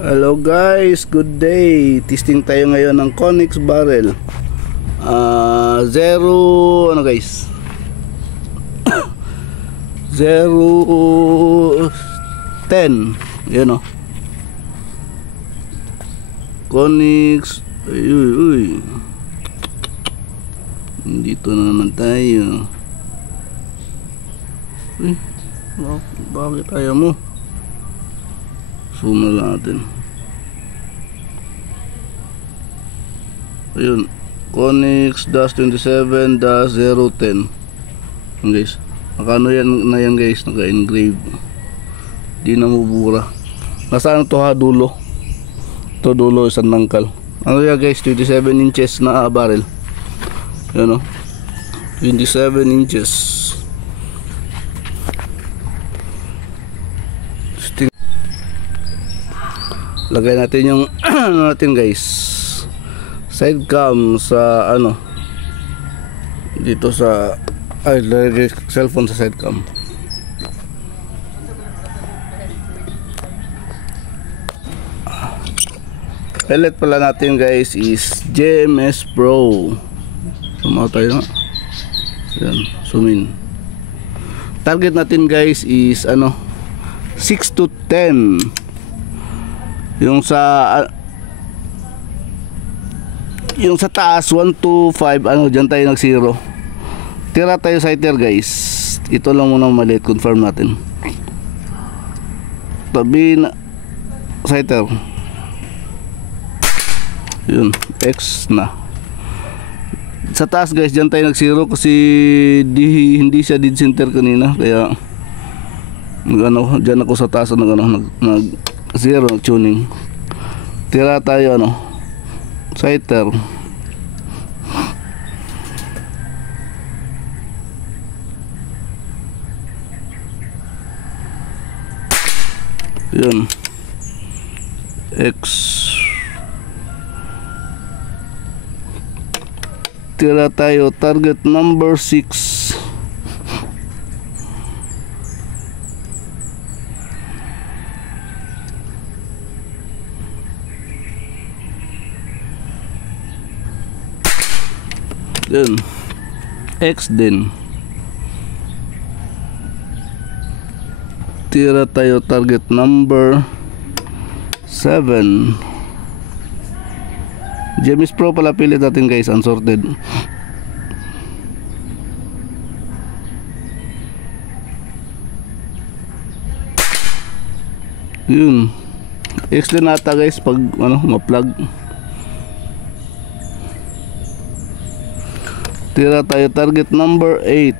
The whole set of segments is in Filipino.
Hello guys, good day. Testing tayo ngayon ng Connex barrel. Zero ano guys? 010. Yan o. Connex. Uy. Dito na naman tayo. Uy, bakit ayaw mo? Zoom na lang natin. Ayun, Connex-27-010. Guys, nakano yan na yan guys, naka-engrave. Di na mabura. Nasaan to ha, dulo? Ito dulo, isang nangkal. Ano yan guys, 27 inches na barrel. Yan o, 27 inches. Lagay natin yung ano natin guys, side cam sa ano dito sa lagay cellphone sa side cam. Pellet pala natin guys is JMS Pro. Sumaw tayo na. Yan, zoom in. Target natin guys is ano 6 to 10. Yung sa taas 1 to 5 ano diyan tayo nag 0. Tira tayo sighter guys. Ito lang muna maliit, confirm natin. Tabi na sighter. Yun, X na. Sa taas guys diyan tayo nag 0 kasi hindi siya dead center kanina, kaya ano diyan ako sa taas nag 0 tuning. Tira tayo ano sighter. Yun, X. Tira tayo target number 6. Yun, X din. Tira tayo target number 7. JMS Pro pala pilit natin guys, unsorted. Yun, X din ata guys pag ano ma-plug. Tira tayo target number 8.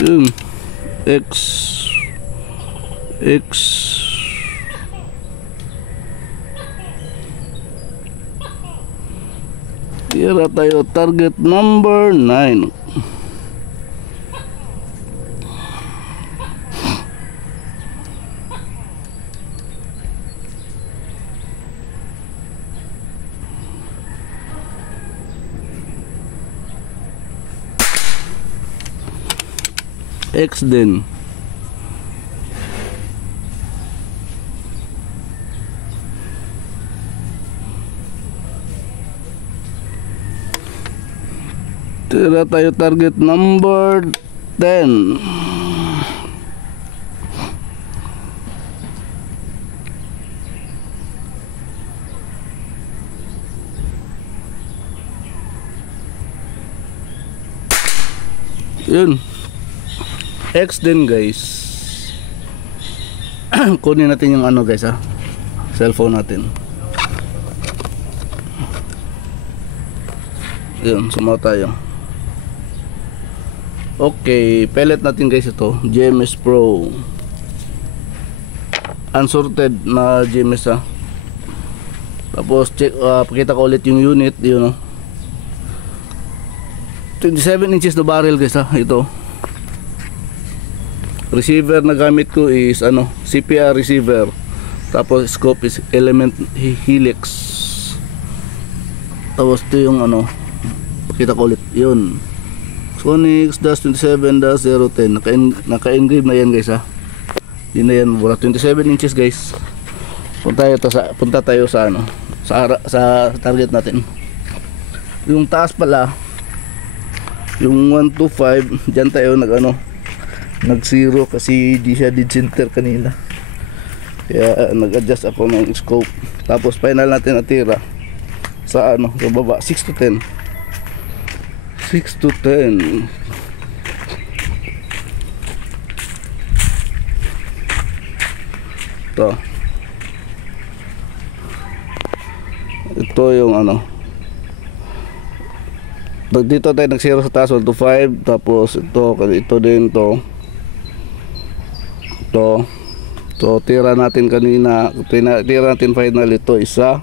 Yun, X. Tira tayo target number 9. X din. Tira tayo target number 10. Yun, X din guys. Kunin natin yung ano guys ha, cellphone natin. Yun, sumaw tayo. Okay, pellet natin guys ito, JMS Pro. Unsorted na JMS ha. Tapos check, pakita ko ulit yung unit, yun 27 inches na barrel guys ha, ito. Receiver na gamit ko is ano, CPR receiver Tapos scope is element helix. Tapos ito yung ano, pakita ko ulit yun, Sonix -27-010. Naka-engrave na yan guys ha. Hindi na yan mura. 27 inches guys. Punta tayo sa ano, sa target natin. Yung taas pala, yung 125, dyan tayo nag zero kasi di siya dead center kanina. Kaya nag-adjust ako ng scope. Tapos final natin natira sa ano, sa baba, 6 to 10. 6 to 10. Ito yung ano, dito tayo nag-zero sa taas, 1 to 5. Tapos ito din to tira natin kanina, tira natin final, ito isa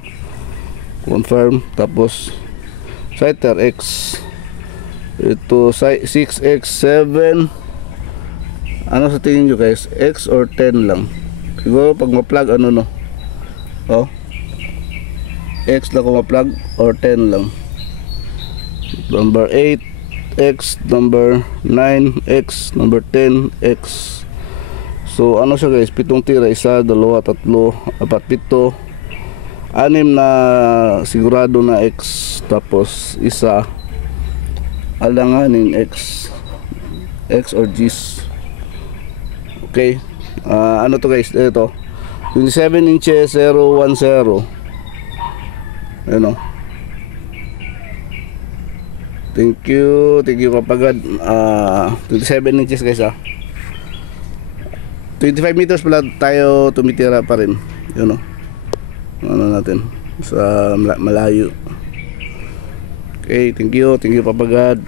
confirm. Tapos sighter X, ito 6x 7. Ano sa tingin nyo guys, X or 10 lang siguro pag ma-plug, ano no, oh, X lang kung ma-plug or 10 lang. Number 8 X, number 9 X, number 10 X. So ano siya guys, 7 tira, 1, 2, 3, 4, 5, 6 na sigurado na X. Tapos isa alanganin X or G's. Okay, ano to guys, ito 27 inches 010. Ano, thank you Kapagad. 27 inches guys ha. 25 meters pala tayo tumitira pa rin, yun o, ano natin sa malayo. Okay, thank you Kapagad.